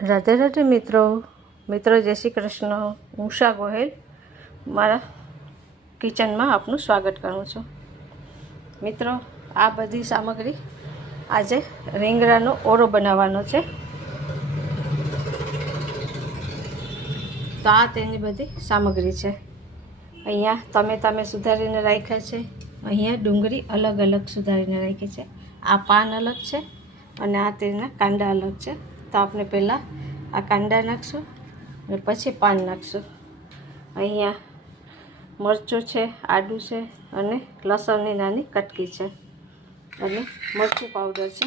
રાધે રાધે મિત્રો જય શ્રી કૃષ્ણ। હું ઉષા ગોહેલ મારા કિચનમાં આપનું સ્વાગત કરું છું। મિત્રો, આ બધી સામગ્રી આજે રીંગણાનો ઓળો બનાવવાનો છે, તો આ તેની બધી સામગ્રી છે। અહીંયા તમે સુધારીને રાખ્યા છે, અહીંયા ડુંગળી અલગ અલગ સુધારીને રાખી છે, આ પાન અલગ છે અને આ તેના કાંડા અલગ છે। તો આપણે પહેલાં આ કાંડા નાખશું અને પછી પાન નાખશું। અહીંયા મરચું છે, આદું છે અને લસણની નાની કટકી છે અને મરચું પાવડર છે,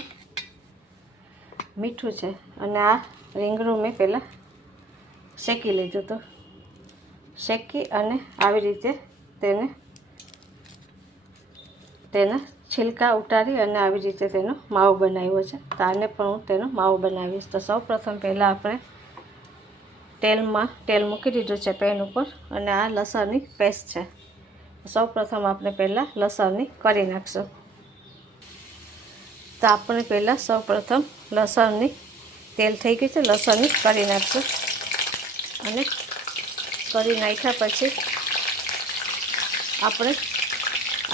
મીઠું છે અને આ રીંગણું મેં પહેલાં શેકી લીધું હતું। શેકી અને આવી રીતે તેના છિલકા ઉતારી અને આવી રીતે તેનો માવો બનાવ્યો છે। તો આને પણ હું તેનો માવો બનાવીશ। તો સૌપ્રથમ પહેલાં આપણે તેલ મૂકી દીધું છે પેન ઉપર અને આ લસણની પેસ્ટ છે। સૌપ્રથમ આપણે પહેલાં લસણની કરી નાખશું। તો આપણે પહેલાં સૌપ્રથમ લસણની તેલ થઈ ગયું છે, લસણની કરી નાખશું અને કરી નાખ્યા પછી આપણે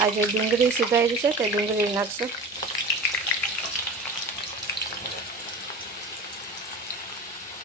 આ જે ડુંગળી સુધારી છે તે ડુંગળી નાખશું।